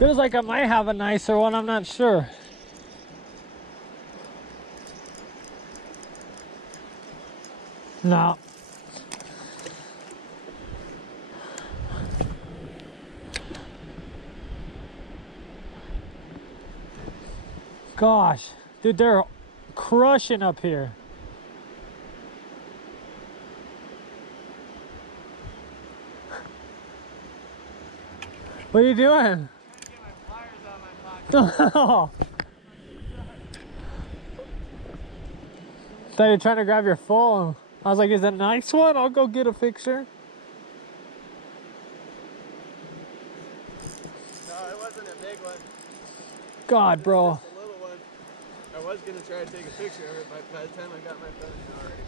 Feels like I might have a nicer one, I'm not sure. No. Gosh, dude, they're crushing up here. What are you doing? I'm trying to get my pliers out of my pocket. Oh. Thought you were trying to grab your phone. I was like, is that a nice one? I'll go get a picture. No, it wasn't a big one. God, bro. Just a little one. I was gonna try to take a picture of it, but by the time I got my phone, it already